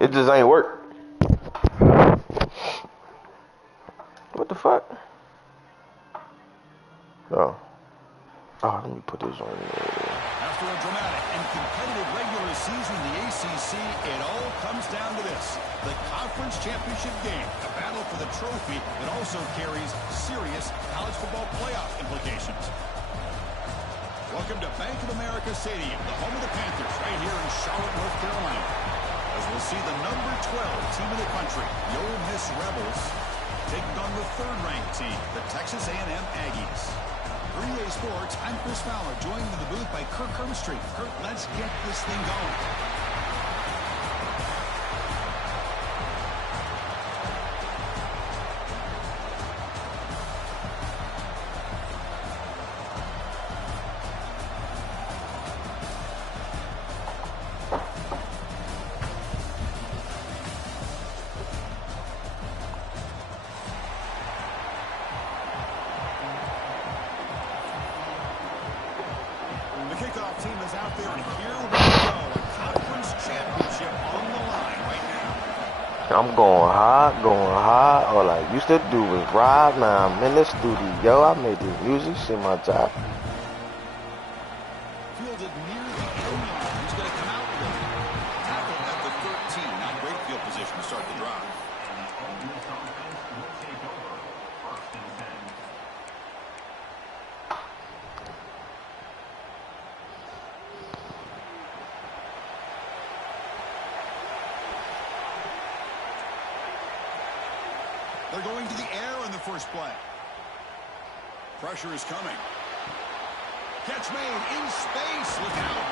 It just ain't work. What the fuck? Oh. Oh, let me put this on there. After a dramatic and competitive regular season in the ACC, it all comes down to this. The conference championship game, a battle for the trophy that also carries serious college football playoff implications. Welcome to Bank of America Stadium, the home of the Panthers, right here in Charlotte, North Carolina. As we'll see the number 12 team in the country, the Ole Miss Rebels, taking on the third-ranked team, the Texas A&M Aggies. For EA Sports, I'm Chris Fowler, joined in the booth by Kirk Herbstreit. Kirk, let's get this thing going. Team is out there, and here we go. A conference championship on the line right now. I'm going hard. All I used to do was ride. Now I'm in the studio. I made this music, see my job. Fielded near the end line. Who's going to come out with it? Tackle at the 13. Not great field position to start the drive. They're going to the air in the first play. Pressure is coming. Catch made in space. Look out.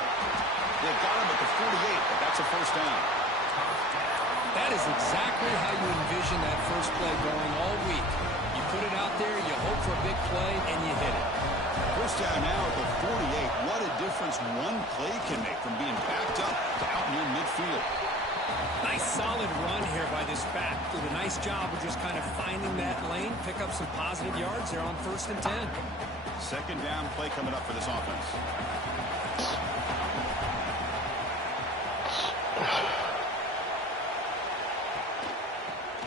They've got him at the 48, but that's a first down. That is exactly how you envision that first play going all week. You put it out there, you hope for a big play, and you hit it. First down now at the 48. What a difference one play can make from being backed up to out near midfield. Nice solid run here by this back. Did a nice job of just kind of finding that lane, pick up some positive yards there on 1st and 10. Second down play coming up for this offense.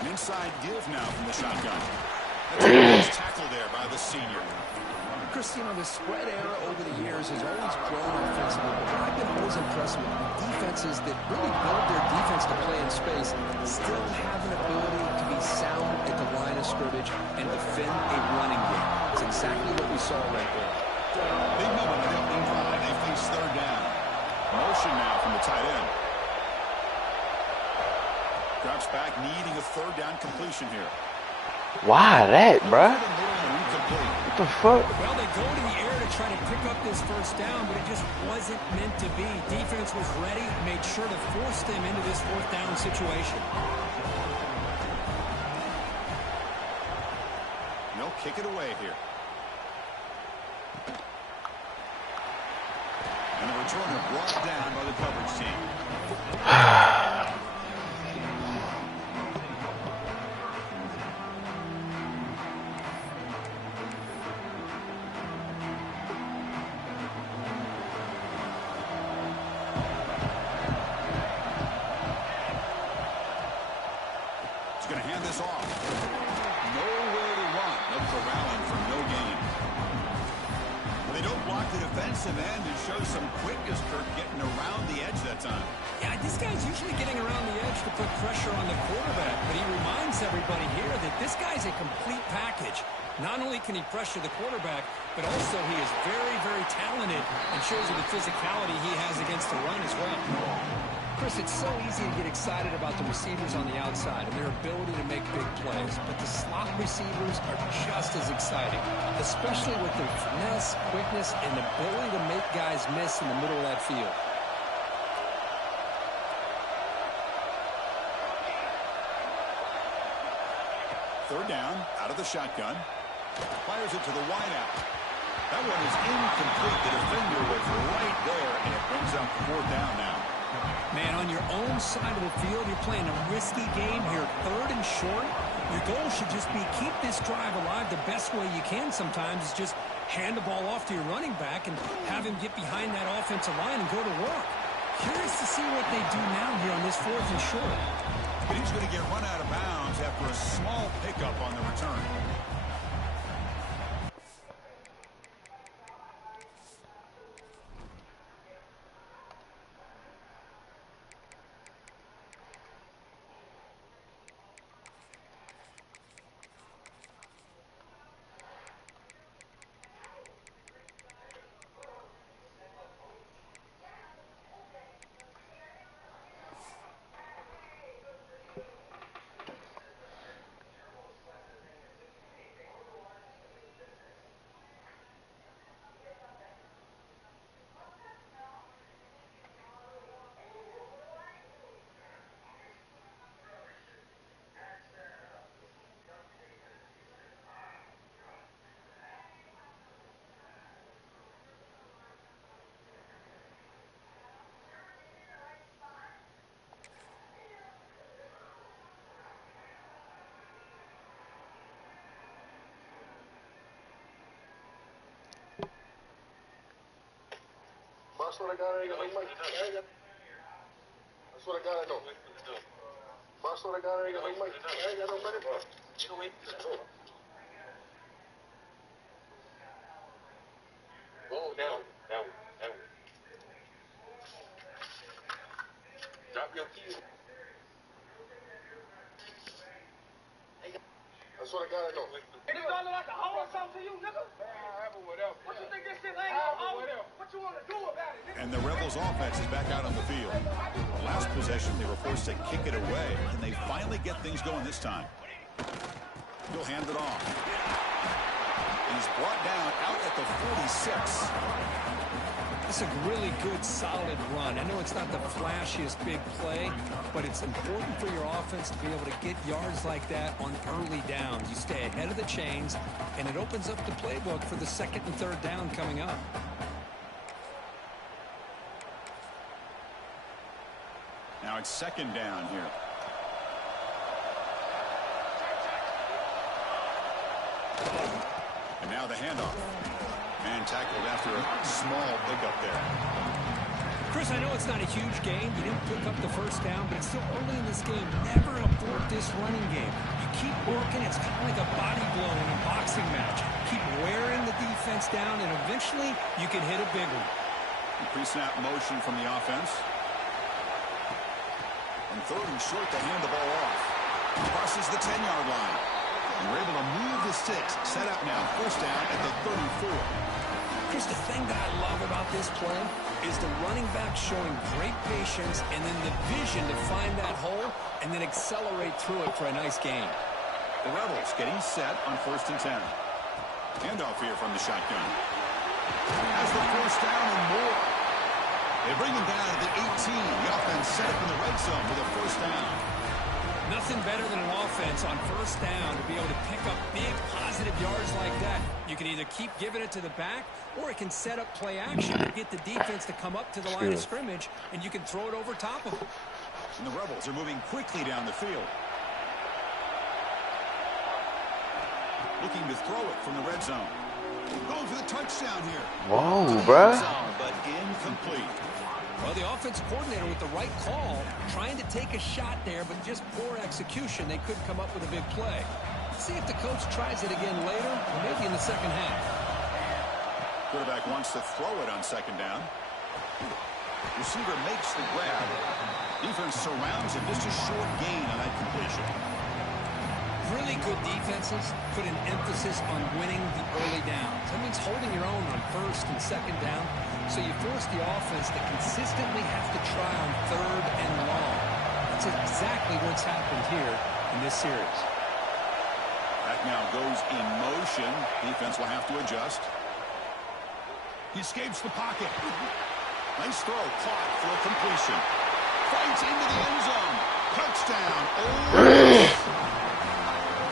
An inside give now from the shotgun. That's a nice tackle there by the senior. Chris, you know, the spread era over the years has always grown offensively, but I've been always impressed with defenses that really build their defense to play in space, still have an ability to be sound at the line of scrimmage and defend a running game. It's exactly what we saw right there. Big moment in the opening drive. They face third down. Motion now from the tight end. Drops back, needing a third down completion here. Why that, bruh? What the fuck? Well, they go to the air to try to pick up this first down, but it just wasn't meant to be. Defense was ready, made sure to force them into this fourth down situation. They'll kick it away here. And the returner brought down by the coverage team. Going to hand this off. Nowhere to run. They're corralling for no gain. They don't block the defensive end and show some quickness, Kirk, getting around the edge that time. Yeah, this guy's usually getting around the edge to put pressure on the quarterback, but he reminds everybody here that this guy's a complete package. Not only can he pressure the quarterback, but also he is very, very talented and shows you the physicality he has against the run as well. Chris, it's so easy to get excited about the receivers on the outside and their ability to make big plays, but the slot receivers are just as exciting, especially with their finesse, quickness, and ability to make guys miss in the middle of that field. Third down, out of the shotgun. Fires it to the wideout. That one is incomplete. The defender was right there, and it brings up fourth down now. Man, on your own side of the field, you're playing a risky game here. 3rd and short. Your goal should just be keep this drive alive the best way you can sometimes is just hand the ball off to your running back and have him get behind that offensive line and go to work. Curious to see what they do now here on this 4th and short. But he's going to get run out of bounds after a small pickup on the return. That's what I got. I ain't gonna make money. That's what I got. I know. That's what I got. I ain't gonna make money. I ain't got no money. Go down. Drop your keys. That's what I got. I know. Nigga, do I look like a hoe or something to you, nigga? Whatever. What you think this shit ain't gonna hold? What you want to do about it, nigga? And the Rebels offense is back out on the field. Last possession, they were forced to kick it away. Can they finally get things going this time? He'll hand it off. He's brought down out at the 46. It's a really good, solid run. I know it's not the flashiest big play, but it's important for your offense to be able to get yards like that on early downs. You stay ahead of the chains, and it opens up the playbook for the 2nd and 3rd down coming up. Now it's 2nd down here. And now the handoff. Man tackled after a small pickup there. Chris, I know it's not a huge game. You didn't pick up the 1st down, but it's still early in this game. Never abort this running game. You keep working. It's kind of like a body blow in a boxing match. Keep wearing the defense down, and eventually you can hit a big one. Pre-snap motion from the offense. And 3rd and short, they hand the ball off. Crosses the 10-yard line. And we're able to move the sticks. Set up now. 1st down at the 34. Chris, the thing that I love about this play is the running back showing great patience and then the vision to find that hole and then accelerate through it for a nice gain. The Rebels getting set on 1st and 10. Handoff here from the shotgun. Has the 1st down and more. They bring him down to the 18. The offense set up in the red zone with a 1st down. Nothing better than an offense on 1st down to be able to pick up big positive yards like that. You can either keep giving it to the back, or it can set up play action to get the defense to come up to the line of scrimmage, and you can throw it over top of them. And the Rebels are moving quickly down the field. Looking to throw it from the red zone. Going for the touchdown here. Whoa, bruh. But incomplete. Well, the offensive coordinator with the right call, trying to take a shot there, but just poor execution. They couldn't come up with a big play. Let's see if the coach tries it again later, or maybe in the 2nd half. Quarterback wants to throw it on 2nd down. Receiver makes the grab. Defense surrounds him. Just a short gain on that completion. Really good defenses put an emphasis on winning the early downs. That means holding your own on 1st and 2nd down, so you force the offense to consistently have to try on 3rd and long. That's exactly what's happened here in this series. Back now goes in motion. Defense will have to adjust. He escapes the pocket. Nice throw, caught for a completion. Fights into the end zone. Touchdown. Oh!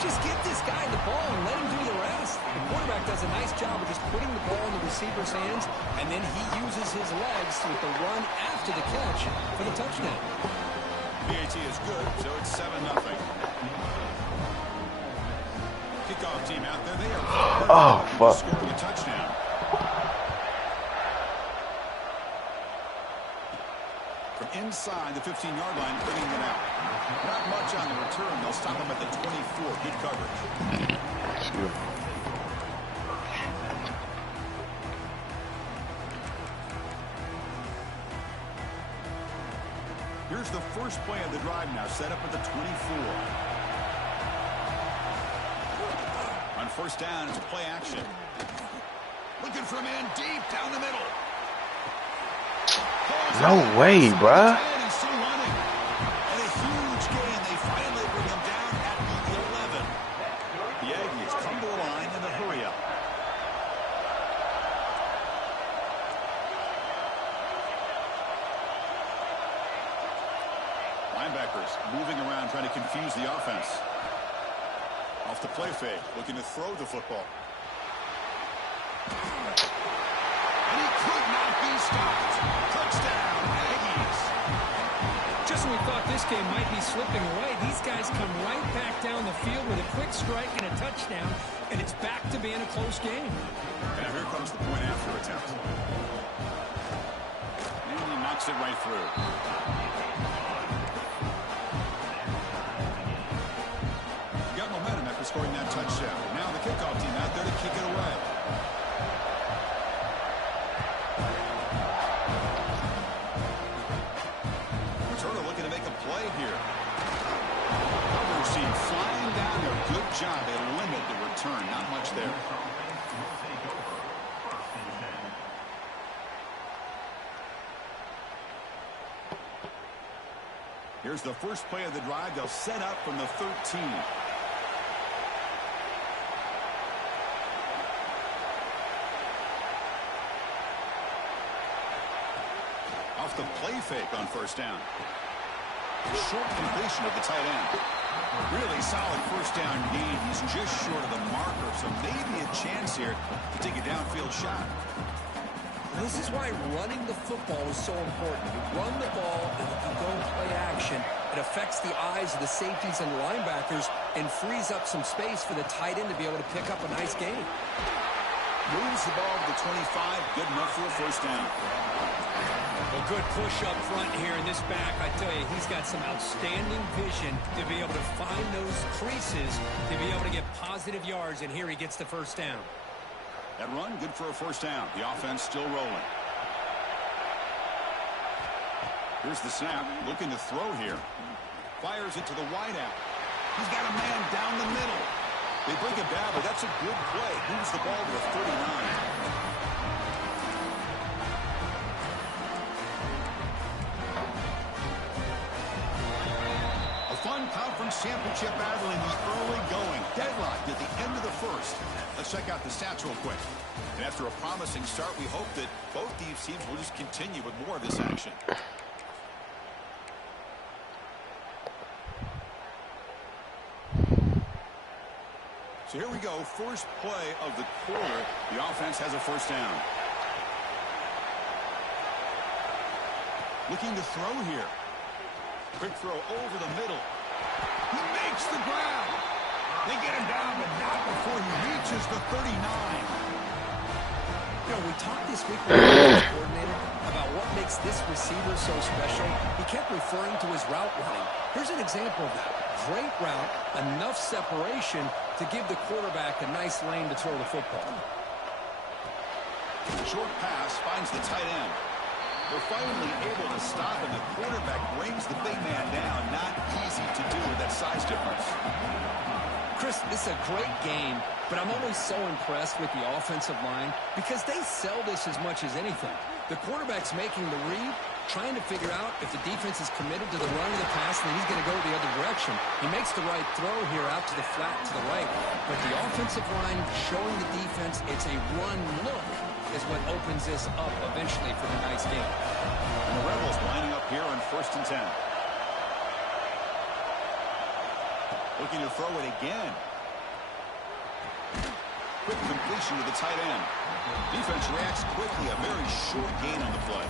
Just get this guy the ball and let him do the rest. The quarterback does a nice job of just putting the ball in the receiver's hands, and then he uses his legs with the run after the catch for the touchdown. PAT is good, so it's 7-0. Kickoff team out there. They are scoring a touchdown. From inside the 15-yard line, bringing it out. Not much on the return. They'll stop him at the 24. Good coverage. Excuse me. Here's the first play of the drive now, set up at the 24. On first down, it's play action. Looking for a man deep down the middle. No way, bruh. He's still running. And a huge gain. They finally bring him down at the 11. The Aggies come to the line in a hurry up. Linebackers moving around, trying to confuse the offense. Off the play fake, looking to throw the football. And he could not be stopped. Touchdown, Aggies. Just when we thought this game might be slipping away, these guys come right back down the field with a quick strike and a touchdown, and it's back to being a close game. And here comes the point after attempt. And he knocks it right through. Scoring that touchdown. Now the kickoff team out there to kick it away. Returner looking to make a play here. Coverage team flying down there. Good job. They limit the return. Not much there. Here's the first play of the drive. They'll set up from the 13. Off the play fake on first down. Short completion of the tight end. Really solid first down gain. He's just short of the marker, so maybe a chance here to take a downfield shot. This is why running the football is so important. You run the ball, and if you go play action, it affects the eyes of the safeties and linebackers and frees up some space for the tight end to be able to pick up a nice gain. Moves the ball to the 25. Good enough for a first down. A good push up front here in this back. I tell you, he's got some outstanding vision to be able to find those creases, to be able to get positive yards, and here he gets the first down. That run, good for a first down. The offense still rolling. Here's the snap, looking to throw here. Fires it to the wideout. He's got a man down the middle. They bring it down, but that's a good play. Moves the ball to the 39. Fun conference championship battle in the early going. Deadlocked at the end of the first. Let's check out the stats real quick. And after a promising start, we hope that both these teams will just continue with more of this action. So here we go. First play of the quarter. The offense has a first down. Looking to throw here. Quick throw over the middle. He makes the ground. They get him down, but not before he reaches the 39. You know, we talked this week with the defense coordinator about what makes this receiver so special. He kept referring to his route running. Here's an example of that. Great route, enough separation to give the quarterback a nice lane to throw the football. Short pass finds the tight end. They're finally able to stop, and the quarterback brings the big man down. Not easy to do with that size difference. Chris, this is a great game, but I'm always so impressed with the offensive line because they sell this as much as anything. The quarterback's making the read, trying to figure out if the defense is committed to the run or the pass, and then he's going to go the other direction. He makes the right throw here out to the flat to the right, but the offensive line showing the defense it's a run look is what opens this up eventually for the nice game. And the Rebels lining up here on 1st and 10. Looking to throw it again. Quick completion to the tight end. Defense reacts quickly. A very short gain on the play.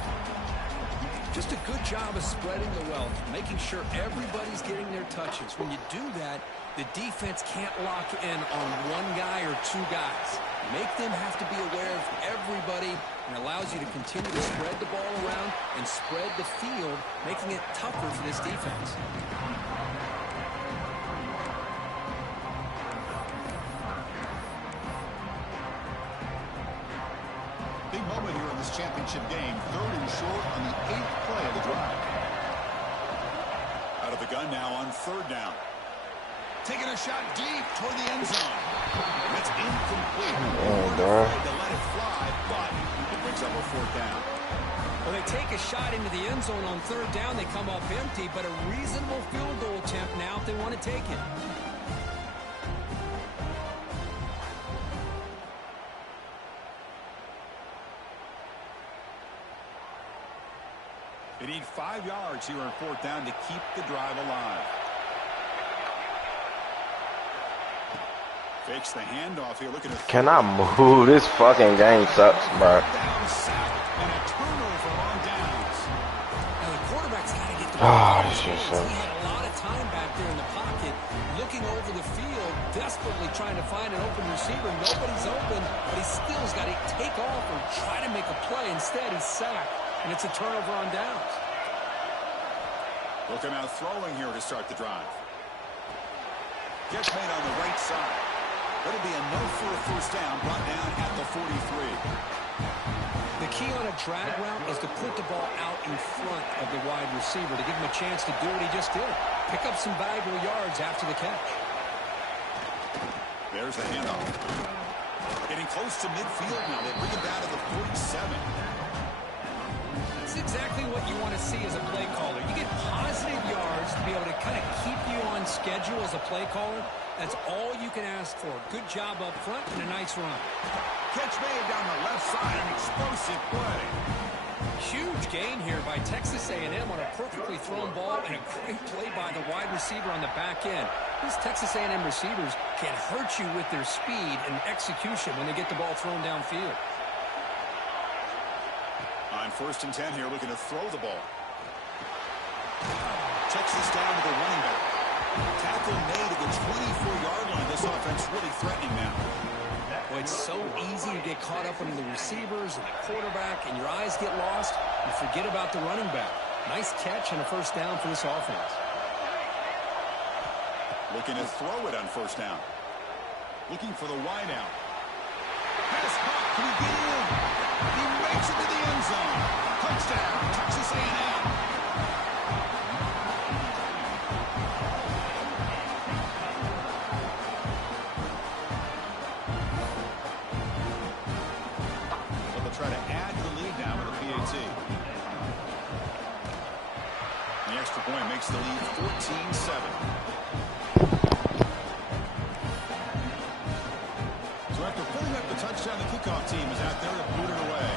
Just a good job of spreading the wealth, making sure everybody's getting their touches. When you do that, the defense can't lock in on one guy or two guys. make them have to be aware of everybody, and allows you to continue to spread the ball around and spread the field, making it tougher for this defense. Big moment here in this championship game. 3rd and short on the 8th play of the drive. Out of the gun now on 3rd down. Taking a shot deep toward the end zone. That's incomplete. To let it fly, but it brings up a 4th down. Well, they take a shot into the end zone on 3rd down. They come up empty, but a reasonable field goal attempt now if they want to take it. They need 5 yards here on 4th down to keep the drive alive. Fakes the handoff here, looking at. Can I move? This fucking game sucks, bro. Down sack and a turnover on downs. Now the quarterback's got to get the Oh, ball. this shit He sucks. had a lot of time back there in the pocket, looking over the field, desperately trying to find an open receiver. Nobody's open, but he still's got to take off or try to make a play. Instead, he's sacked, and it's a turnover on downs. Looking out throwing here to start the drive. Gets made on the right side. That'll be enough for a 1st down, brought down at the 43. The key on a drag route is to put the ball out in front of the wide receiver to give him a chance to do what he just did. Pick up some valuable yards after the catch. There's the handoff. Getting close to midfield now. They bring him down to the 47. That's exactly what you want to see as a play caller. You get positive yards to be able to kind of keep you on schedule as a play caller. That's all you can ask for. Good job up front and a nice run. Catch made down the left side. An explosive play. Huge gain here by Texas A&M on a perfectly thrown ball and a great play by the wide receiver on the back end. These Texas A&M receivers can hurt you with their speed and execution when they get the ball thrown downfield. On 1st and 10 here, looking to throw the ball. Texas down to the running back. Tackle made at the 24-yard line. This offense really threatening now. Well, it's so easy to get caught up under the receivers and the quarterback, and your eyes get lost. You forget about the running back. Nice catch and a 1st down for this offense. Looking to throw it on 1st down. Looking for the wide out. Pass caught. Can he get in? He makes it to the end zone. Touchdown, Texas A&M. Well, they'll try to add to the lead now with a PAT. The extra point makes the lead 14-7. After pulling up the touchdown, the kickoff team is out there to boot it away.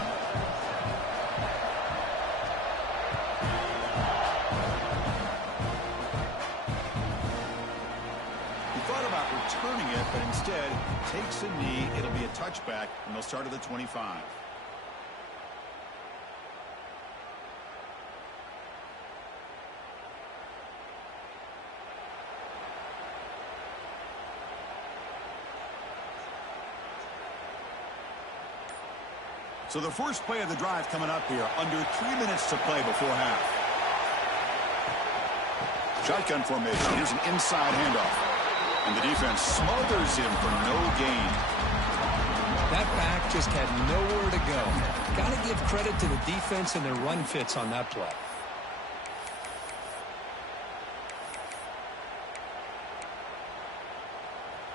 He thought about returning it, but instead takes a knee. It'll be a touchback, and they'll start at the 25. So the first play of the drive coming up here. Under 3 minutes to play before half. Shotgun formation. Here's an inside handoff. And the defense smothers him for no gain. That back just had nowhere to go. Got to give credit to the defense and their run fits on that play.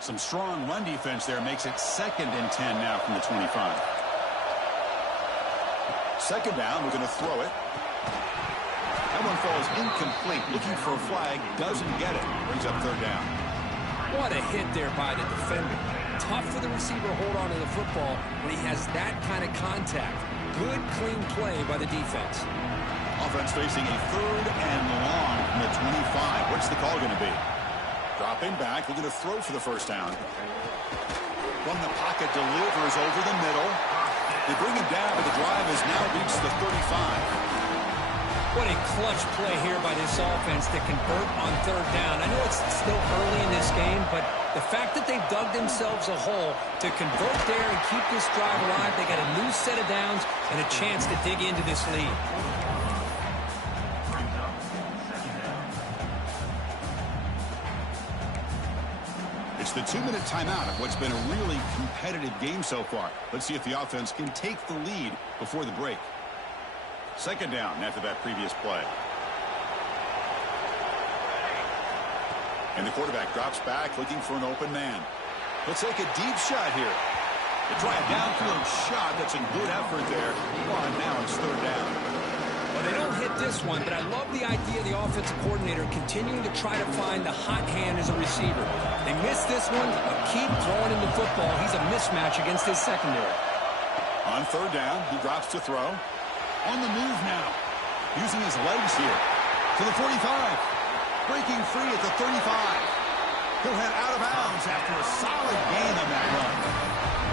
Some strong run defense there makes it 2nd and 10 now from the 25. 2nd down, we're going to throw it. That one falls incomplete. Looking for a flag, doesn't get it. Brings up 3rd down. What a hit there by the defender. Tough for the receiver to hold on to the football when he has that kind of contact. Good, clean play by the defense. Offense facing a 3rd and long from the 25. What's the call going to be? Dropping back, looking to throw for the 1st down. From the pocket, delivers over the middle. They bring him down, but the drive has now reached the 35. What a clutch play here by this offense to convert on 3rd down. I know it's still early in this game, but The fact that they've dug themselves a hole to convert there and keep this drive alive, they got a new set of downs and a chance to dig into this lead. It's the 2-minute timeout of what's been a really competitive game so far. Let's see if the offense can take the lead before the break. Second down after that previous play. And the quarterback drops back looking for an open man. He'll take a deep shot here. They try a downfield shot. That's a good effort there. And now it's third down. Well, they don't hit this one, but I love the idea of the offensive coordinator continuing to try to find the hot hand as a receiver. They miss this one, but keep throwing him the football. He's a mismatch against his secondary. On third down, he drops to throw. On the move now. Using his legs here. To the 45. Breaking free at the 35. He'll head out of bounds after a solid gain on that run.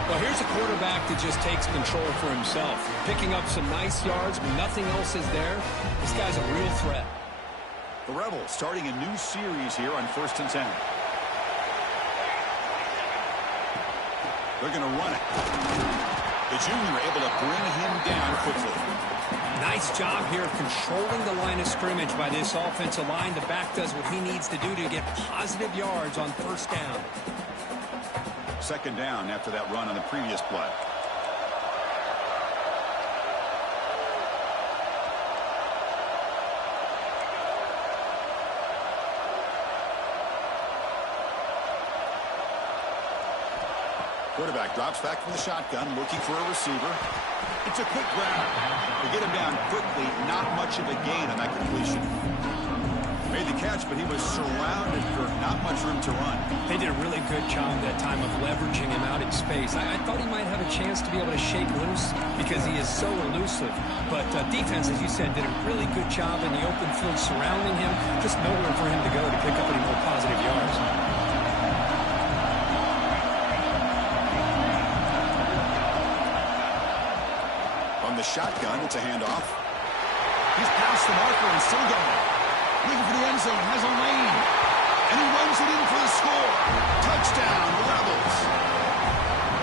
Well, here's a quarterback that just takes control for himself. Picking up some nice yards when nothing else is there. This guy's a real threat. The Rebels starting a new series here on 1st and 10. They're going to run it. The junior able to bring him down quickly. Nice job here of controlling the line of scrimmage by this offensive line. The back does what he needs to do to get positive yards on first down. Second down after that run on the previous play. Quarterback drops back from the shotgun, looking for a receiver. It's a quick grab. They get him down quickly. Not much of a gain on that completion. Made the catch, but he was surrounded for not much room to run. They did a really good job that time of leveraging him out in space. I thought he might have a chance to be able to shake loose because he is so elusive. But defense, as you said, did a really good job in the open field surrounding him. Just nowhere for him to go to pick up any more positive yards. The shotgun, it's a handoff. He's past the marker and still going. Looking for the end zone, has a lane. And he runs it in for the score. Touchdown, Rebels.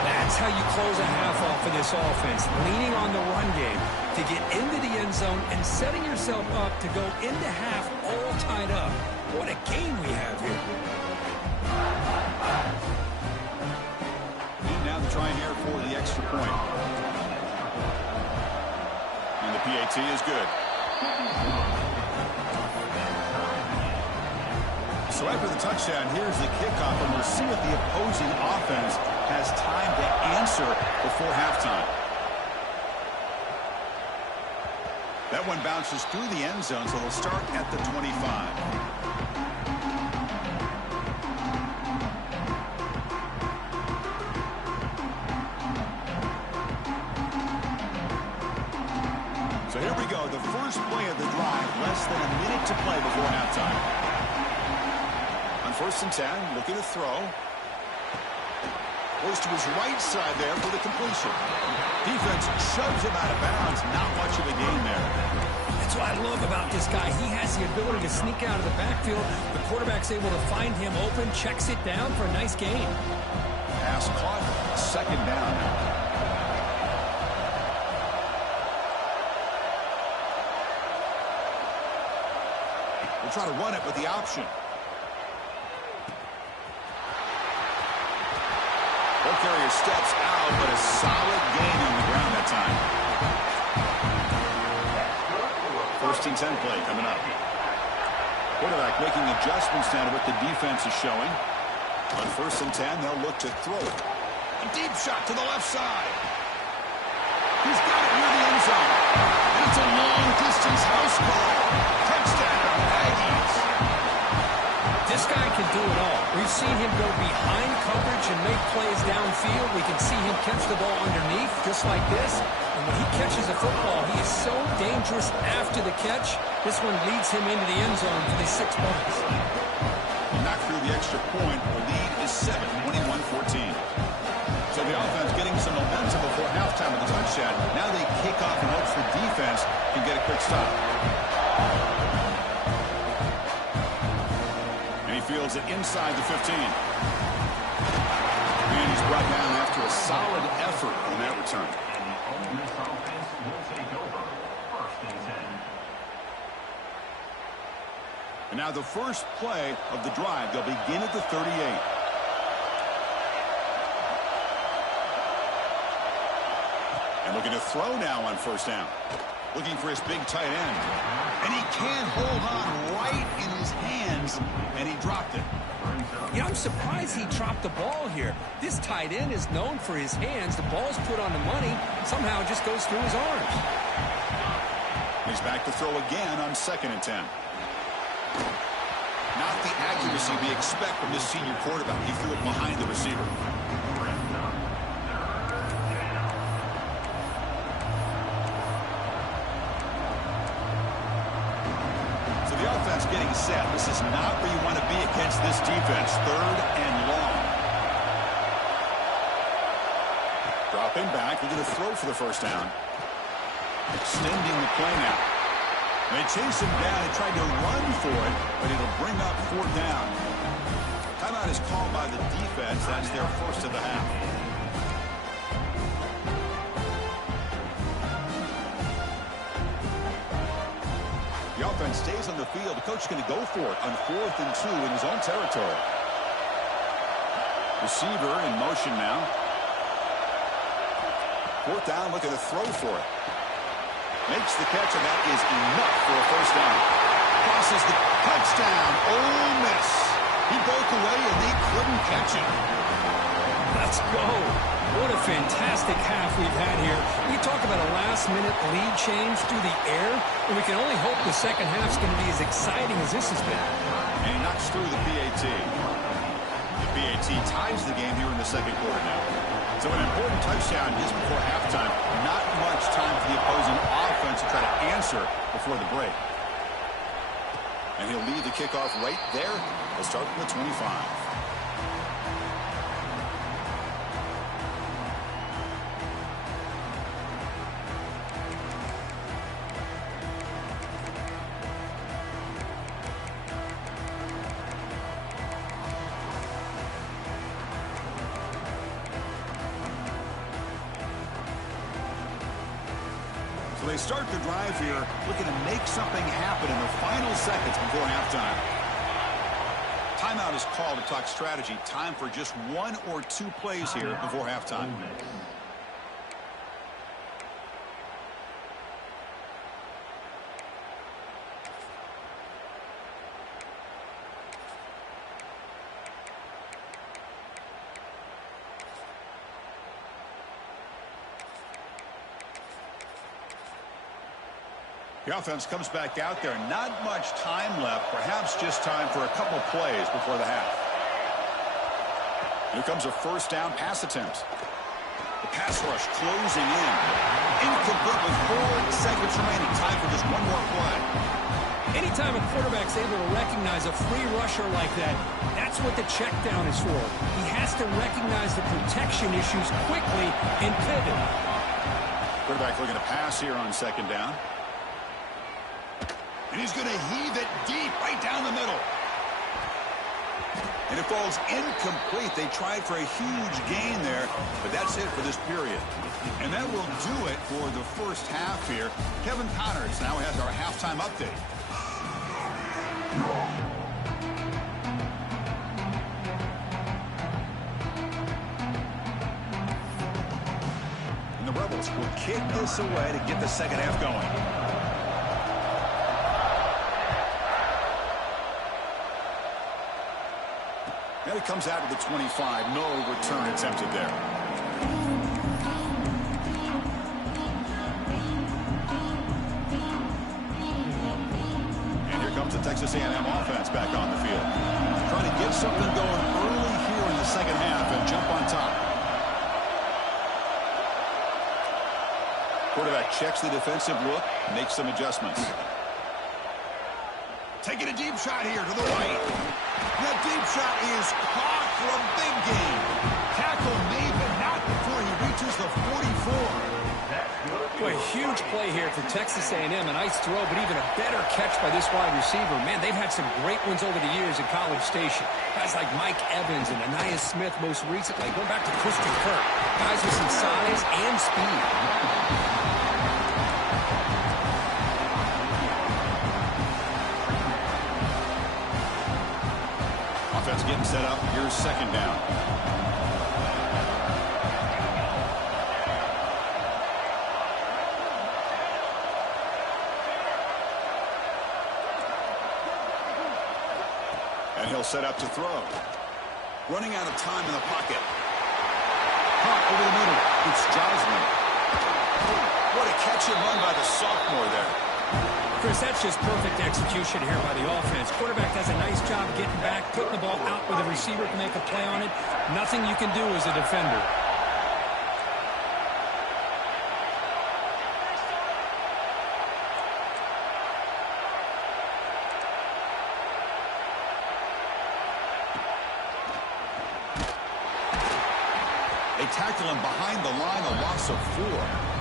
That's how you close a half off of this offense. Leaning on the run game to get into the end zone and setting yourself up to go into half all tied up. What a game we have here. And now the try here for the extra point. And the PAT is good. So after the touchdown, here's the kickoff, and we'll see if the opposing offense has time to answer before halftime. That one bounces through the end zone, so they'll start at the 25. So here we go, the first play of the drive, less than a minute to play before halftime. On 1st and 10, looking to throw. Goes to his right side there for the completion. Defense shoves him out of bounds, not much of a gain there. That's what I love about this guy. He has the ability to sneak out of the backfield. The quarterback's able to find him open, checks it down for a nice gain. Pass caught, second down. We'll try to run it with the option. Ball carrier steps out, but a solid gain on the ground that time. 1st and 10 play coming up. Quarterback making adjustments now to what the defense is showing. On 1st and 10, they'll look to throw it. A deep shot to the left side. He's got it near the end zone. And it's a long-distance house call. Touchdown, Aggies. This guy can do it all. We've seen him go behind coverage and make plays downfield. We can see him catch the ball underneath, just like this. And when he catches a football, he is so dangerous after the catch. This one leads him into the end zone for the 6 points. Knock through the extra point. The lead is 7, 21-14. So the offense getting some momentum before halftime with the touchdown. Now they kick off in hopes the defense can get a quick stop. And he fields it inside the 15. He's brought down after a solid effort on that return. And now the first play of the drive. They'll begin at the 38. And looking to throw now on first down. Looking for his big tight end. And he can't hold on right in his hands, and he dropped it. You know, I'm surprised he dropped the ball here. This tight end is known for his hands. The ball's put on the money. Somehow it just goes through his arms. He's back to throw again on 2nd and 10. Not the accuracy we expect from this senior quarterback. He threw it behind the receiver. So the offense getting set. This is not where you want to be against this defense. 3rd and long. Dropping back. We're going to throw for the first down. Extending the play now. They chase him down and tried to run for it, but it'll bring up 4th down. Timeout is called by the defense. That's their first of the half. The offense stays on the field. The coach is going to go for it on 4th and 2 in his own territory. Receiver in motion now. 4th down, looking to throw for it. Makes the catch, and that is enough for a first down. Crosses the touchdown. Ole Miss. He broke away, and they couldn't catch him. Let's go. What a fantastic half we've had here. We talk about a last-minute lead change through the air, and we can only hope the second half's going to be as exciting as this has been. And he knocks through the PAT. The PAT ties the game here in the second quarter now. So an important touchdown just before halftime. Not much time for the opposing offense to try to answer before the break. And he'll lead the kickoff right there. They'll start from the 25. So they start the drive here, looking to make something happen in the final seconds before halftime. Timeout is called to talk strategy. Time for just 1 or 2 plays here before halftime. The offense comes back out there. Not much time left. Perhaps just time for a couple plays before the half. Here comes a first down pass attempt. The pass rush closing in. Incomplete with 4 seconds remaining. Time for just 1 more play. Anytime a quarterback's able to recognize a free rusher like that, that's what the check down is for. He has to recognize the protection issues quickly and pivot. Quarterback looking to pass here on 2nd down. And he's going to heave it deep right down the middle. And it falls incomplete. They tried for a huge gain there, but that's it for this period. And that will do it for the first half here. Kevin Connors now has our halftime update. And the Rebels will kick this away to get the second half going. Now he comes out to the 25. No return attempted there. And here comes the Texas A&M offense back on the field. Trying to get something going early here in the second half and jump on top. Quarterback checks the defensive look, makes some adjustments. Taking a deep shot here to the right. That deep shot is caught for a big gain. Tackle made, but not before he reaches the 44. Boy, a huge play here for Texas A&M. A nice throw, but even a better catch by this wide receiver. Man, they've had some great ones over the years at College Station. Guys like Mike Evans and Ncaa Smith most recently. Going back to Christian Kirk. Guys with some size and speed. Offense getting set up. Here's second down. And he'll set up to throw. Running out of time in the pocket. Caught over the middle. It's Josman. What a catch and run by the sophomore there. Chris, that's just perfect execution here by the offense. Quarterback does a nice job getting back, putting the ball out where the receiver can make a play on it. Nothing you can do as a defender. They tackle him behind the line, a loss of 4.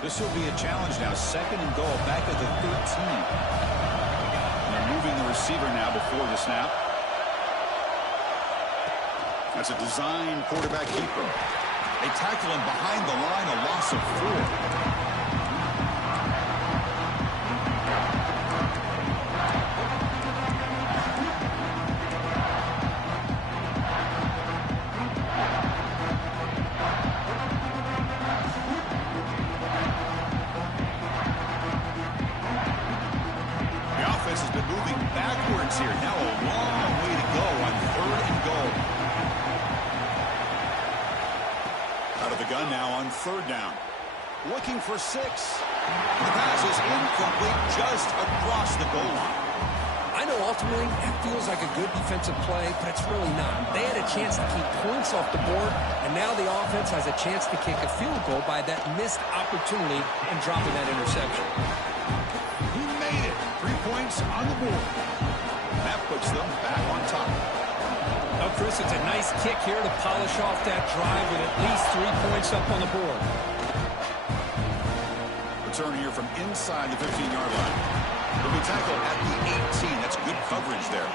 This will be a challenge now. Second and goal, back at the 13. And they're moving the receiver now before the snap. That's a design quarterback keeper. They tackle him behind the line, a loss of 4. Here. Now a long way to go on third and goal. Out of the gun now on third down. Looking for 6. The pass is incomplete just across the goal line. I know ultimately that feels like a good defensive play, but it's really not. They had a chance to keep points off the board, and now the offense has a chance to kick a field goal by that missed opportunity and dropping that interception. He made it. 3 points on the board. That puts them back on top. Oh, Chris, it's a nice kick here to polish off that drive with at least 3 points up on the board. Return here from inside the 15-yard line. He'll be tackled at the 18. That's good coverage there.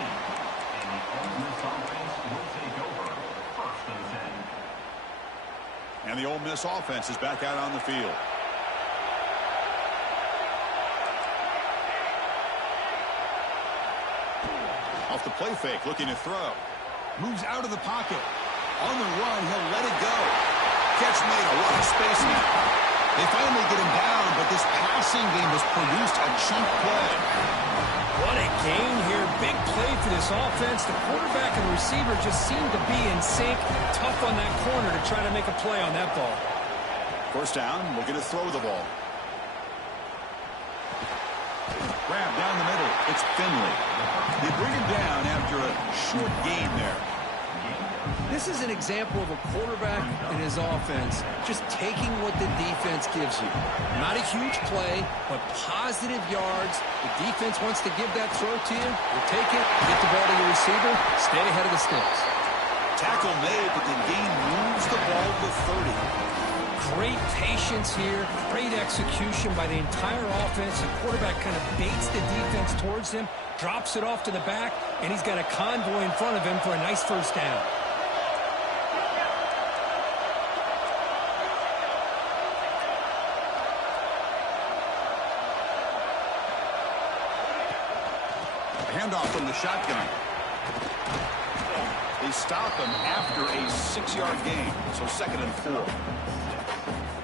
And the Ole Miss offense is back out on the field. Off the play fake, looking to throw. Moves out of the pocket. On the run, he'll let it go. Catch made, a lot of space now. They finally get him down, but this passing game has produced a cheap play. What a gain here. Big play for this offense. The quarterback and receiver just seem to be in sync. Tough on that corner to try to make a play on that ball. First down, looking to throw the ball. Grab down the middle. It's Finley. They bring him down after a short gain there. This is an example of a quarterback and his offense just taking what the defense gives you. Not a huge play, but positive yards. The defense wants to give that throw to you. You take it, get the ball to your receiver, stay ahead of the sticks. Tackle made, but the gain moves the ball to 30. Great patience here, great execution by the entire offense. The quarterback kind of baits the defense towards him, drops it off to the back, and he's got a convoy in front of him for a nice first down. Handoff from the shotgun. They stop him after a 6-yard gain, so 2nd and 4.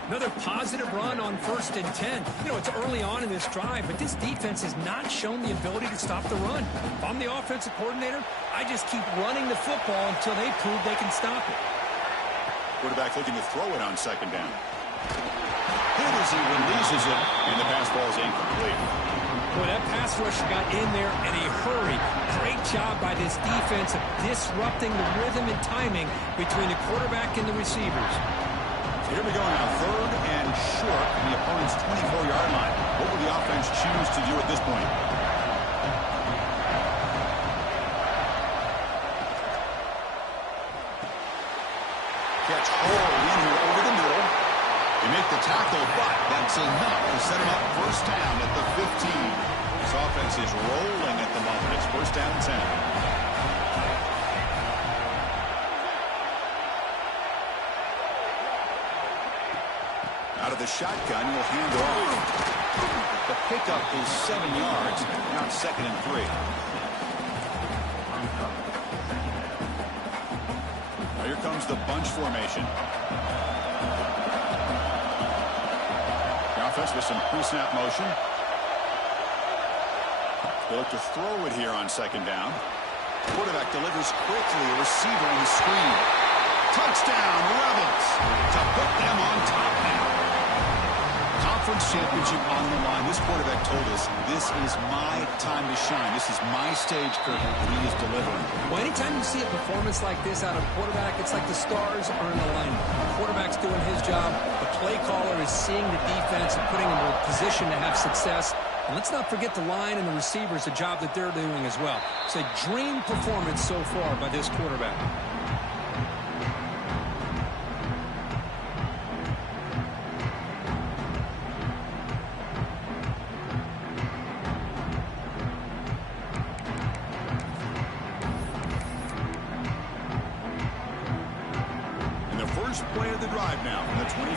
Another positive run on 1st and 10. You know, it's early on in this drive, but this defense has not shown the ability to stop the run. If I'm the offensive coordinator, I just keep running the football until they prove they can stop it. Quarterback looking to throw it on 2nd down. Hit as he releases it, and the pass ball is incomplete. Boy, that pass rusher got in there in a hurry. Great job by this defense of disrupting the rhythm and timing between the quarterback and the receivers. Here we go now, 3rd and short from the opponent's 24-yard line. What will the offense choose to do at this point? Catch Hall in here over the middle. They make the tackle, but that's enough to set him up 1st down at the 15. This offense is rolling at the moment. It's 1st down and 10. Out of the shotgun, will hand off. The pickup is 7 yards. Now it's 2nd and 3. Now here comes the bunch formation. The offense with some pre-snap motion. They look to throw it here on 2nd down. Quarterback delivers quickly. A receiver on the screen. Touchdown, Rebels, to put them on top now. Conference championship on the line. This quarterback told us, this is my time to shine. This is my stage, Kirk, and he is delivering. Well, anytime you see a performance like this out of a quarterback, it's like the stars are in alignment. The quarterback's doing his job. The play caller is seeing the defense and putting them in a position to have success. And let's not forget the line and the receivers, the job that they're doing as well. It's a dream performance so far by this quarterback. First play of the drive now from the 25.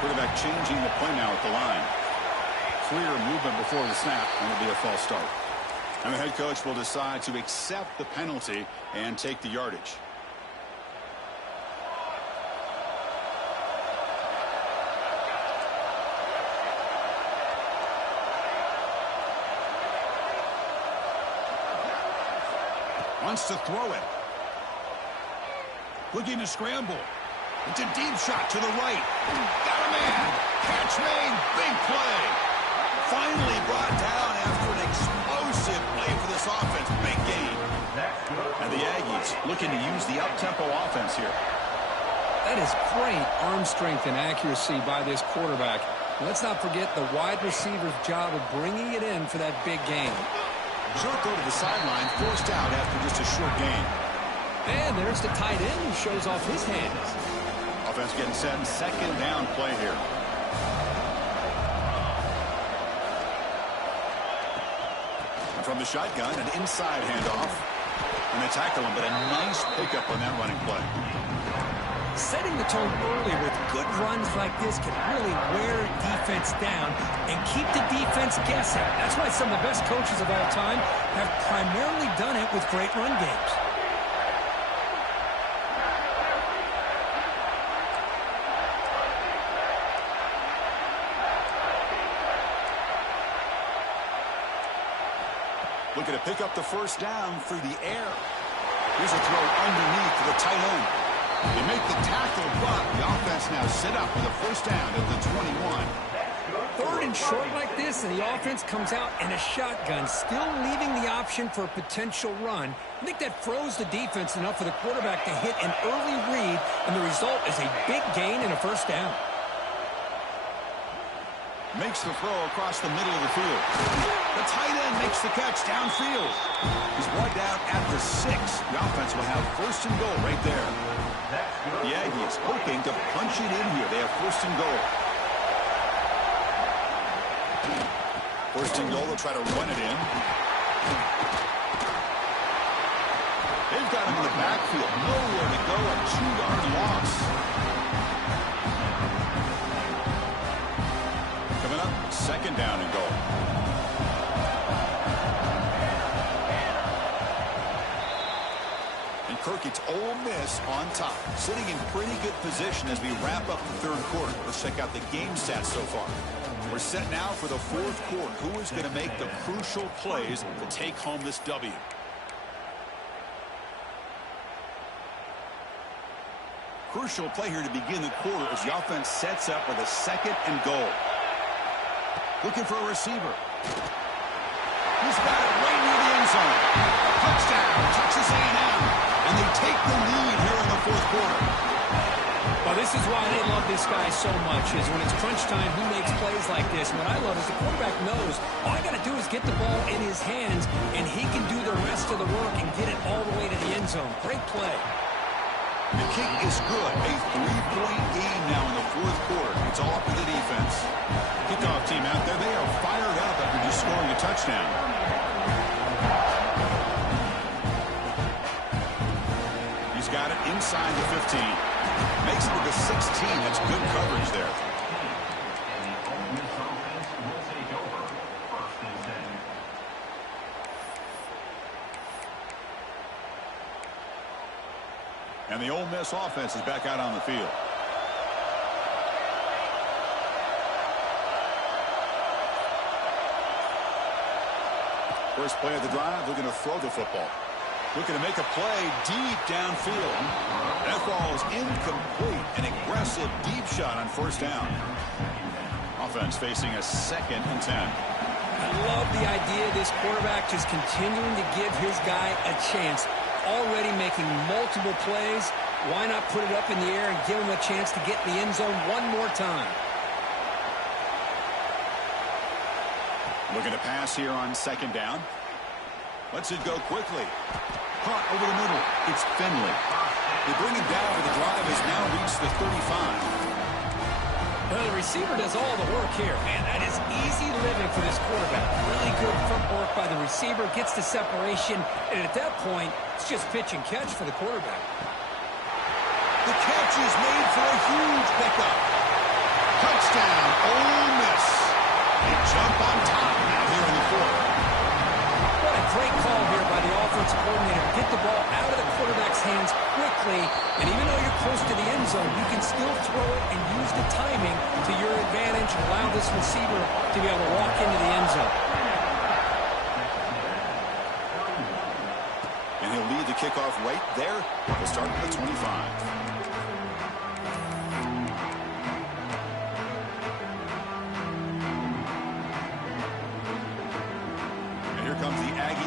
Quarterback changing the play now at the line. Clear movement before the snap, and it'll be a false start. And the head coach will decide to accept the penalty and take the yardage. Wants to throw it. Looking to scramble. It's a deep shot to the right. Got a man. Catch made. Big play. Finally brought down after an explosive play for this offense. Big game. And the Aggies looking to use the up-tempo offense here. That is great arm strength and accuracy by this quarterback. Let's not forget the wide receiver's job of bringing it in for that big game. Short throw to the sideline, forced out after just a short gain. And there's the tight end who shows off his hands. Offense getting set in 2nd down play here. And from the shotgun, an inside handoff. And they tackle him, but a nice pickup on that running play. Setting the tone early with good runs like this can really wear defense down and keep the defense guessing. That's why some of the best coaches of all time have primarily done it with great run games. Looking to pick up the 1st down through the air. Here's a throw underneath to the tight end. They make the tackle, but the offense now set up with a 1st down at the 21. 3rd and short like this, and the offense comes out in a shotgun, still leaving the option for a potential run. I think that froze the defense enough for the quarterback to hit an early read, and the result is a big gain and a 1st down. Makes the throw across the middle of the field. The tight end makes the catch downfield. He's brought down at the 6. The offense will have 1st and goal right there. The Aggies hoping to punch it in here. They have 1st and goal. 1st and goal, they'll try to run it in. They've got him in the backfield. Nowhere to go. A 2-yard loss. Coming up, 2nd down and goal. And Kirk, it's Ole Miss on top, sitting in pretty good position as we wrap up the 3rd quarter. Let's check out the game stats so far. We're set now for the 4th quarter. Who is going to make the crucial plays to take home this W? Crucial play here to begin the quarter as the offense sets up with a 2nd and goal. Looking for a receiver. He's got it right near the end zone. Touchdown, Texas A&M. And they take the lead here in the fourth quarter. Well, this is why they love this guy so much, is when it's crunch time, he makes plays like this. And what I love is the quarterback knows all I got to do is get the ball in his hands, and he can do the rest of the work and get it all the way to the end zone. Great play. The kick is good. A 3-point game now in the fourth quarter. It's all up to the defense. Kickoff team out there, they are fired up after just scoring a touchdown. He's got it inside the 15. Makes it to the 16. That's good coverage there. And the Ole Miss offense is back out on the field. First play of the drive, they're going to throw the football. Looking to make a play deep downfield. That ball is incomplete. An aggressive deep shot on first down. Offense facing a 2nd and 10. I love the idea of this quarterback just continuing to give his guy a chance. Already making multiple plays. Why not put it up in the air and give him a chance to get in the end zone one more time? Looking to pass here on 2nd down. Lets it go quickly. Caught over the middle. It's Finley. They bring him down, but the drive has now reached the 35. Well, the receiver does all the work here. Man, that is easy living for this quarterback. Really good footwork by the receiver. Gets the separation. And at that point, it's just pitch and catch for the quarterback. The catch is made for a huge pickup. Touchdown, Ole Miss. They jump on top now here in the fourth. What a great call here by the offensive coordinator. Get the ball out of the quarterback's hands quickly. And even though you're close to the end zone, you can still throw it and use the timing to your advantage. Allow this receiver to be able to walk into the end zone. And he'll lead the kickoff right there. We'll start at the 25.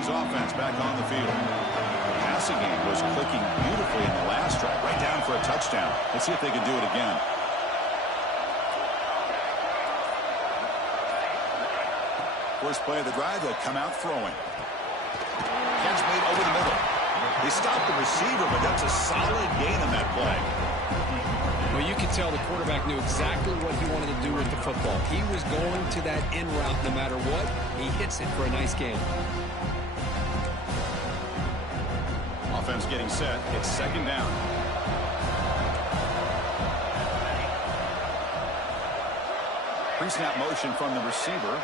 Offense back on the field. The passing game was clicking beautifully in the last drive, right down for a touchdown. Let's see if they can do it again. First play of the drive, they'll come out throwing. Catch made over the middle. They stopped the receiver, but that's a solid gain on that play. Well, you can tell the quarterback knew exactly what he wanted to do with the football. He was going to that in route no matter what. He hits it for a nice gain. Offense getting set. It's 2nd down. Pre-snap motion from the receiver.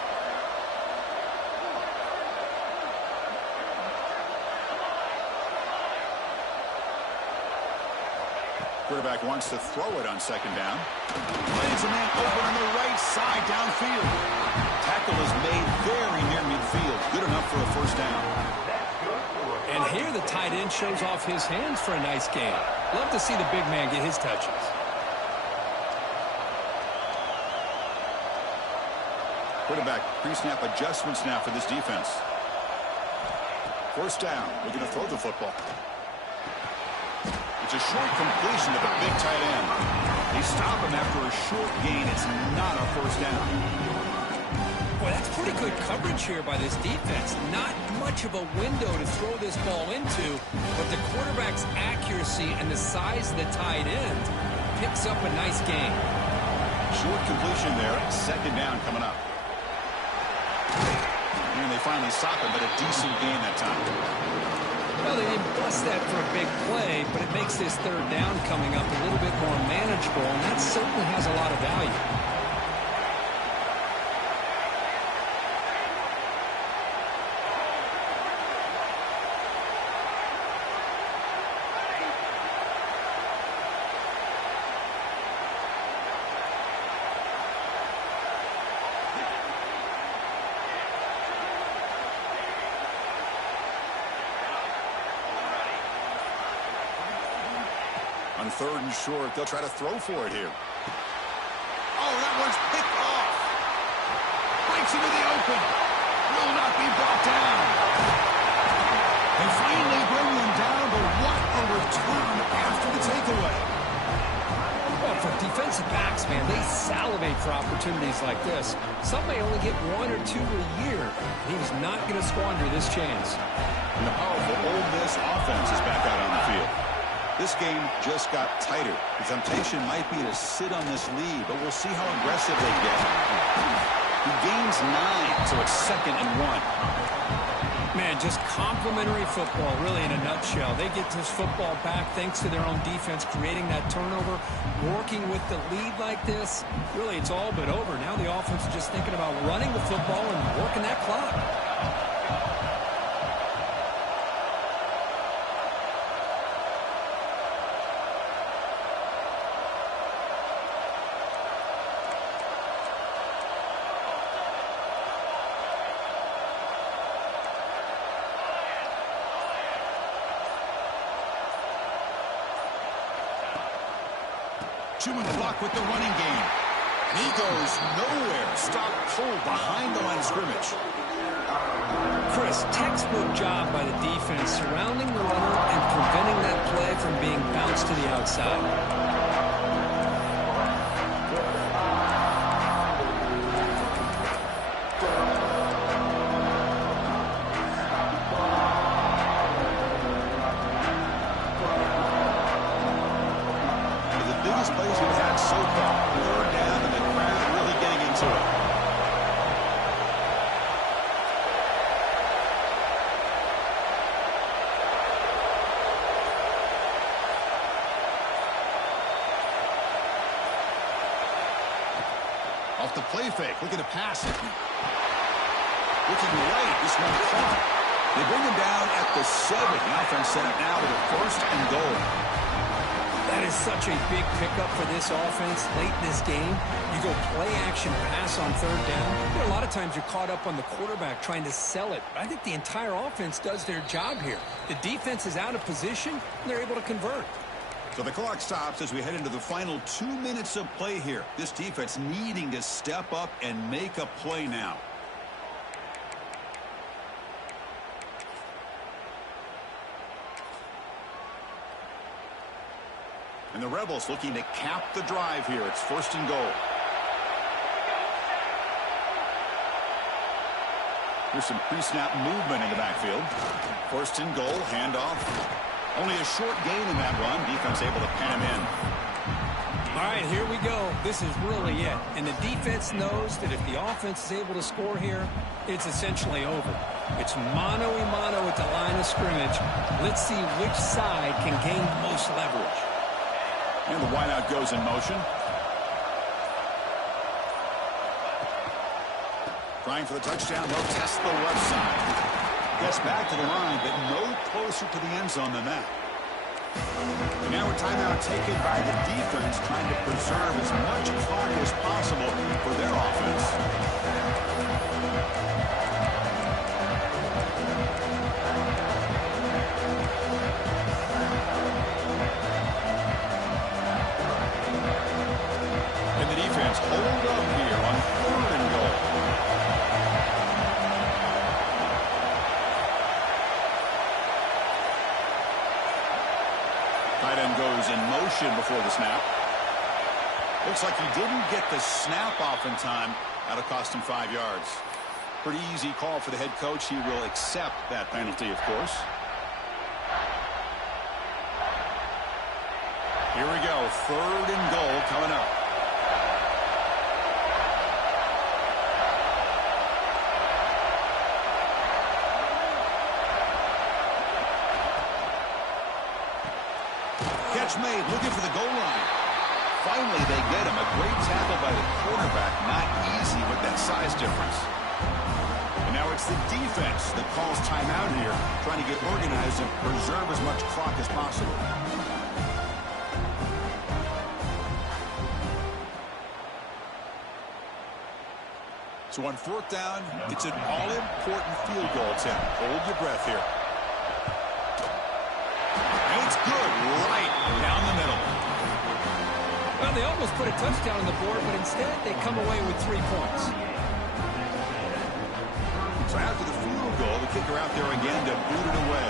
Quarterback wants to throw it on 2nd down. Finds a man open on the right side downfield. Tackle is made very near midfield. Good enough for a first down. And here the tight end shows off his hands for a nice gain. Love to see the big man get his touches. Quarterback pre-snap adjustments now for this defense. First down. We're going to throw the football. It's a short completion to the big tight end. They stop him after a short gain. It's not a first down. Boy, that's pretty good coverage here by this defense. Not much of a window to throw this ball into, but the quarterback's accuracy and the size of the tight end picks up a nice gain. Short completion there. 2nd down coming up. And they finally stop him, but a decent gain that time. Well, they didn't bust that for a big play, but it makes this 3rd down coming up a little bit more manageable, and that certainly has a lot of value. On 3rd and short, they'll try to throw for it here. Oh, that one's picked off. Breaks into the open. Will not be brought down. They finally bring them down, but what a return after the takeaway. salivate for opportunities like this. Some may only get 1 or 2 a year. He was not going to squander this chance. And the powerful Ole Miss offense is back out on the field. This game just got tighter. The temptation might be to sit on this lead, but we'll see how aggressive they get. He gains 9, so it's 2nd and 1. Man, just complimentary football, really, in a nutshell. They get this football back thanks to their own defense, creating that turnover, working with the lead like this. Really, it's all but over. Now the offense is just thinking about running the football and working that clock. Chewing clock with the running game. And he goes nowhere. Stop pulled behind the line of scrimmage. Chris, textbook job by the defense surrounding the runner and preventing that play from being bounced to the outside. Plays we've had so far. 3rd down and the crowd really getting into it. Off the play fake. Look at the pass. Looking right. This one caught. They bring him down at the 7. The offense set up now with a 1st and goal. That is such a big pickup for this offense late in this game. You go play-action pass on 3rd down. You know, a lot of times you're caught up on the quarterback trying to sell it. But I think the entire offense does their job here. The defense is out of position, and they're able to convert. So the clock stops as we head into the final 2 minutes of play here. This defense needing to step up and make a play now. And the Rebels looking to cap the drive here. It's 1st and goal. Here's some pre-snap movement in the backfield. 1st and goal, handoff. Only a short gain in that run. Defense able to pan him in. All right, here we go. This is really it. And the defense knows that if the offense is able to score here, it's essentially over. It's mano-a-mano at the line of scrimmage. Let's see which side can gain most leverage. And the wideout goes in motion. Trying for the touchdown. They'll test the left side. Gets back to the line, but no closer to the end zone than that. And now a timeout taken by the defense, trying to preserve as much clock as possible for their offense. Hold up here on 3rd and goal. Tight end goes in motion before the snap. Looks like he didn't get the snap off in time. That'll cost him 5 yards. Pretty easy call for the head coach. He will accept that penalty, of course. Here we go. 3rd and goal coming up. Catch made, looking for the goal line. Finally, they get him. A great tackle by the quarterback. Not easy with that size difference. And now it's the defense that calls timeout here, trying to get organized and preserve as much clock as possible. So on 4th down, it's an all-important field goal attempt. Hold your breath here. And it's good, right down the middle. Well, they almost put a touchdown on the board, but instead they come away with 3 points. So after the field goal, the kicker out there again to boot it away.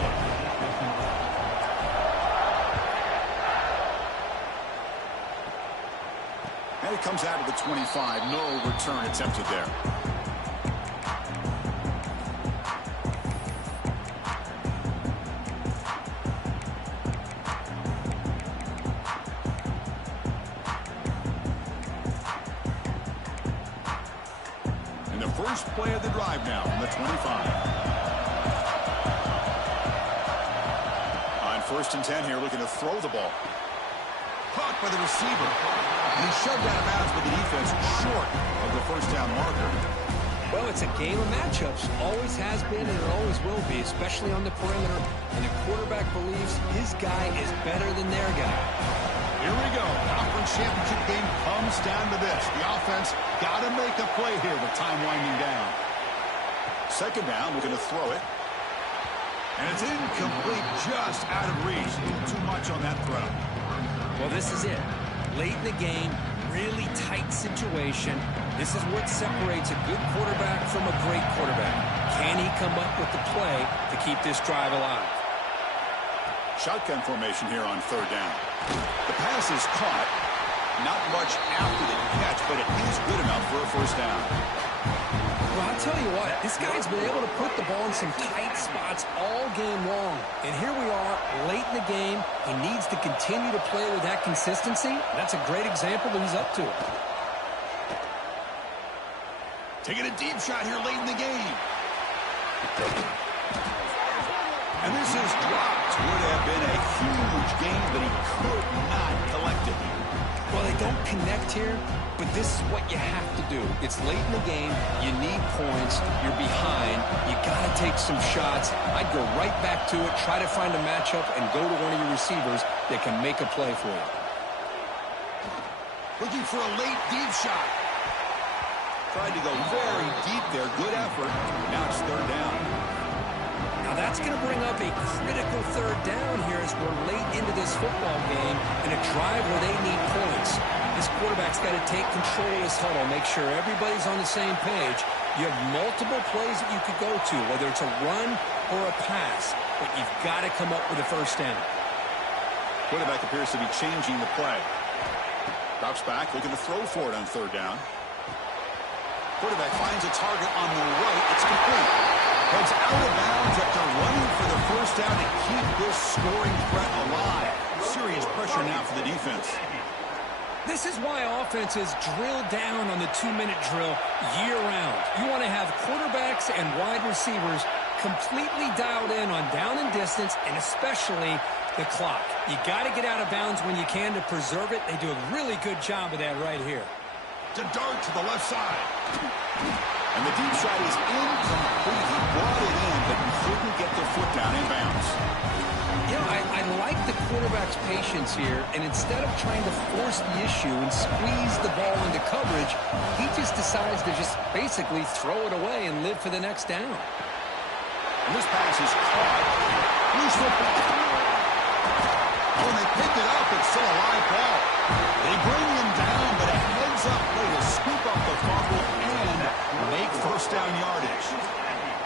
And Play comes out of the 25. No return attempted there. And the first play of the drive now from the 25. On 1st and 10 here, looking to throw the ball. Caught by the receiver. And he's shoved out of bounds by the defense short of the first down marker. Well, it's a game of matchups. Always has been and it always will be, especially on the perimeter. And the quarterback believes his guy is better than their guy. Here we go. Conference championship game comes down to this. The offense got to make a play here with time winding down. 2nd down, we're going to throw it. And it's incomplete, just out of reach. A little too much on that throw. Well, this is it. Late in the game, really tight situation. This is what separates a good quarterback from a great quarterback. Can he come up with the play to keep this drive alive? Shotgun formation here on 3rd down. The pass is caught. Not much after the catch, but it is good enough for a 1st down. Well, I'll tell you what, this guy's been able to put the ball in some tight spots all game long. And here we are, late in the game. He needs to continue to play with that consistency. That's a great example that he's up to it. Taking a deep shot here late in the game. And this is dropped. Would have been a huge game, but he could not collect it. Well, they don't connect here, but this is what you have to do. It's late in the game. You need points. You're behind. You got to take some shots. I'd go right back to it, try to find a matchup, and go to one of your receivers that can make a play for you. Looking for a late deep shot. Tried to go very deep there. Good effort. Now it's 3rd down. Now that's going to bring up a critical 3rd down here as we're late into this football game in a drive where they need points. This quarterback's got to take control of this huddle, make sure everybody's on the same page. You have multiple plays that you could go to, whether it's a run or a pass, but you've got to come up with a 1st down. Quarterback appears to be changing the play. Drops back, looking to throw for it on 3rd down. Quarterback finds a target on the right. It's complete. Heads out of bounds after running for the 1st down to keep this scoring threat alive. Serious pressure now for the defense. This is why offenses drill down on the 2-minute drill year-round. You want to have quarterbacks and wide receivers completely dialed in on down and distance, and especially the clock. You got to get out of bounds when you can to preserve it. They do a really good job of that right here. To dart to the left side. And the deep shot is incomplete. He brought it in, but couldn't get the foot down in bounds. You know, I like the quarterback's patience here, and instead of trying to force the issue and squeeze the ball into coverage, he just decides to just basically throw it away and live for the next down. And this pass is caught. Loose football. Oh, and they pick it up. It's still a live ball. They bring him down, but a heads-up play to scoop up the fumble and make 1st down yardage.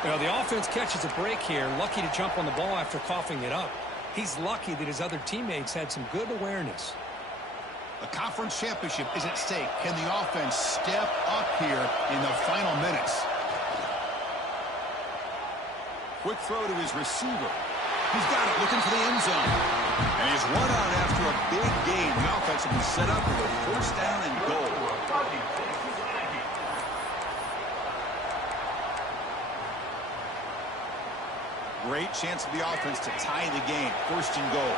Well, the offense catches a break here, lucky to jump on the ball after coughing it up. He's lucky that his other teammates had some good awareness. A conference championship is at stake. Can the offense step up here in the final minutes? Quick throw to his receiver. He's got it, looking for the end zone. And he's run out after a big gain. The offense will be set up for a 1st down and goal. Great chance for the offense to tie the game. 1st and goal.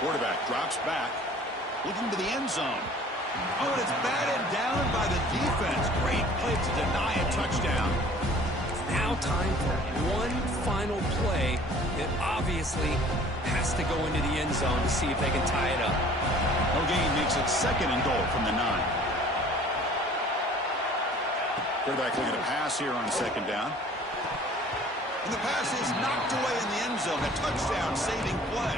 Quarterback drops back, looking to the end zone. Oh, and it's batted down by the defense. Great play to deny a touchdown. Now time for one final play that obviously has to go into the end zone to see if they can tie it up. Gain makes it 2nd and goal from the 9. Quarterback looking to pass here on 2nd down. And the pass is knocked away in the end zone. A touchdown-saving play.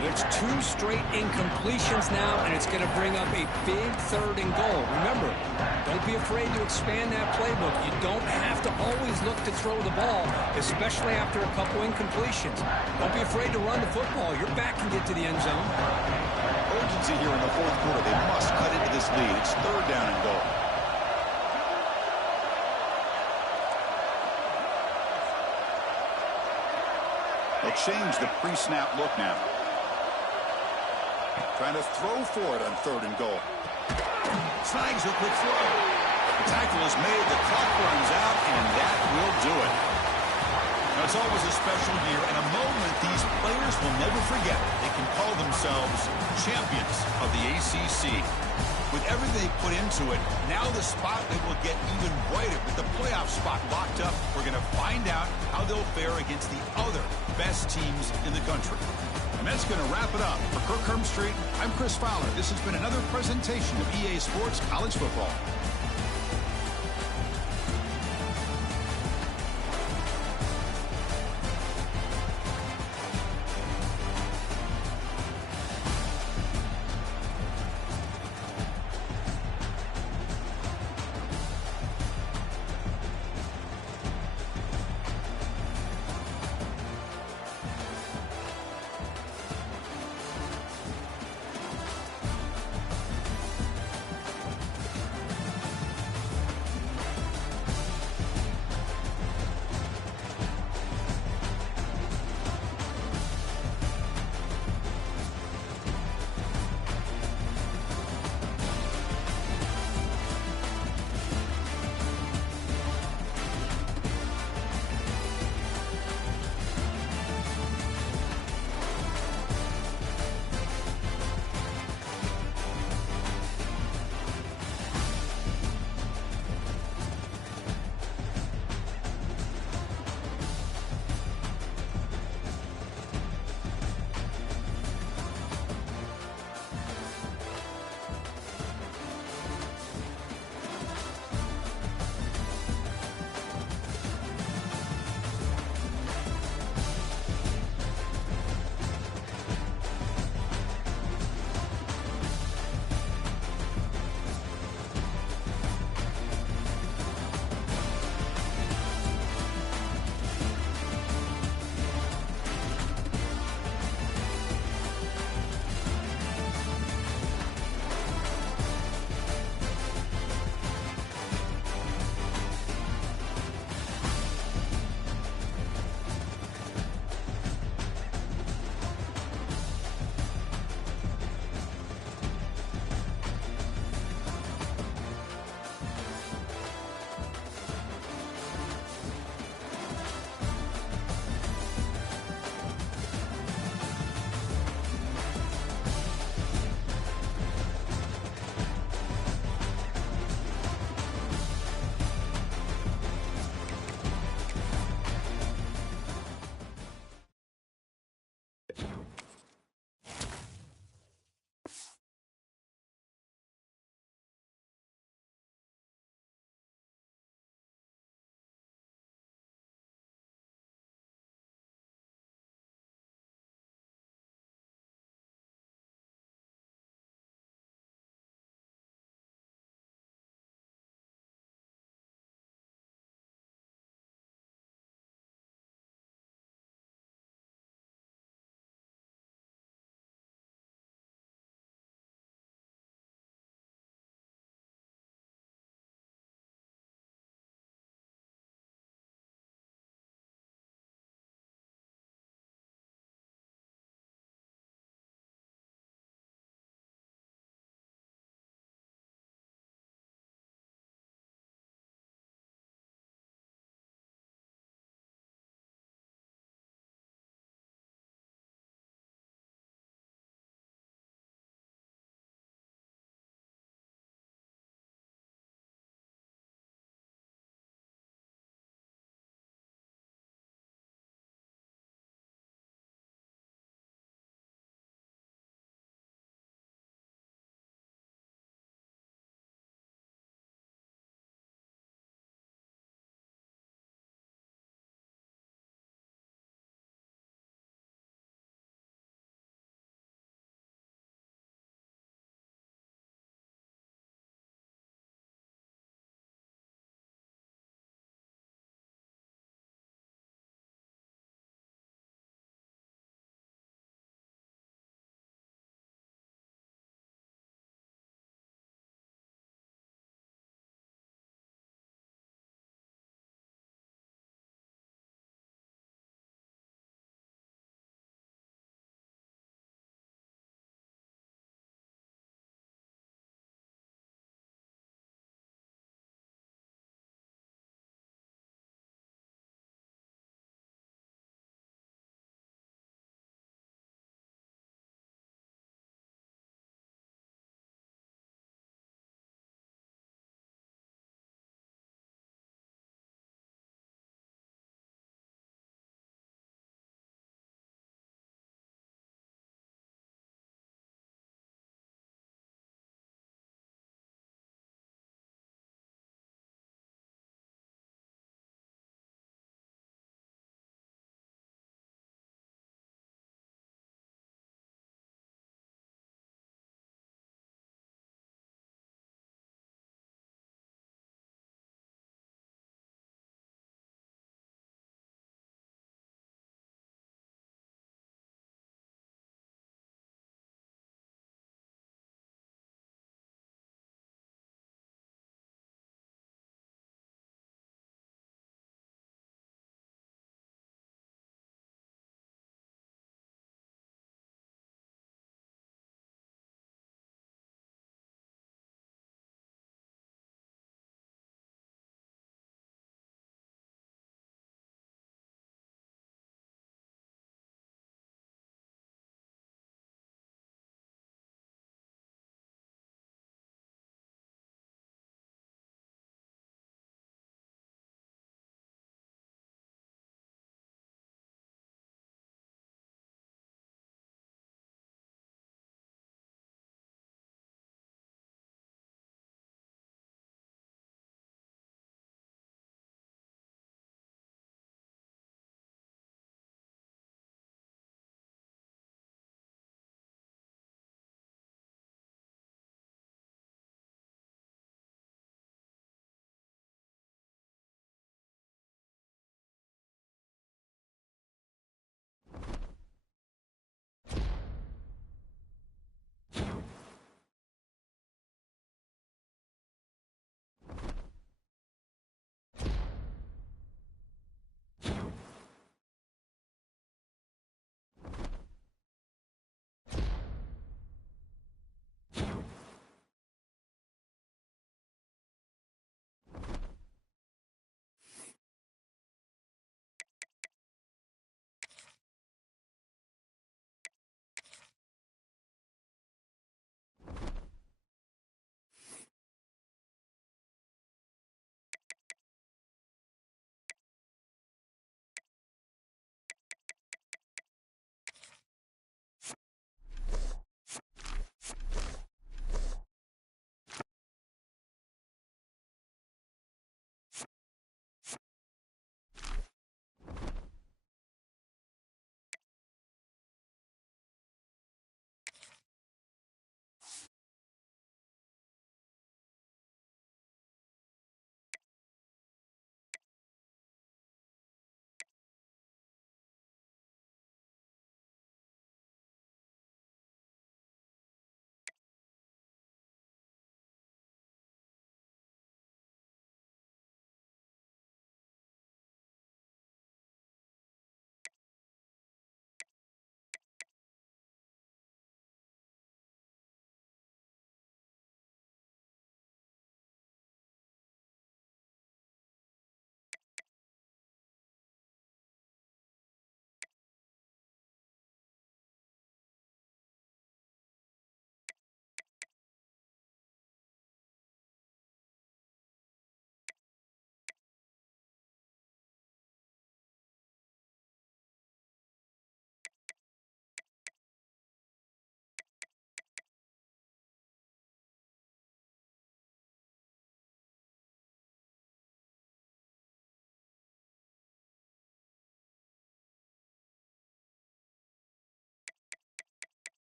And it's 2 straight incompletions now, and it's going to bring up a big 3rd and goal. Remember, don't be afraid to expand that playbook. You don't have to always look to throw the ball, especially after a couple incompletions. Don't be afraid to run the football. Your back can get to the end zone. Urgency here in the 4th quarter. They must cut into this lead. It's 3rd down and goal. They'll change the pre-snap look now. Trying to throw for it on 3rd and goal. Snags a quick throw. The tackle is made, the clock runs out, and that will do it. Now, it's always a special year and a moment these players will never forget. They can call themselves champions of the ACC. With everything they put into it, now the spotlight will get even brighter. With the playoff spot locked up, we're going to find out how they'll fare against the other best teams in the country. And that's going to wrap it up. For Kirk Street, I'm Chris Fowler. This has been another presentation of EA Sports College Football.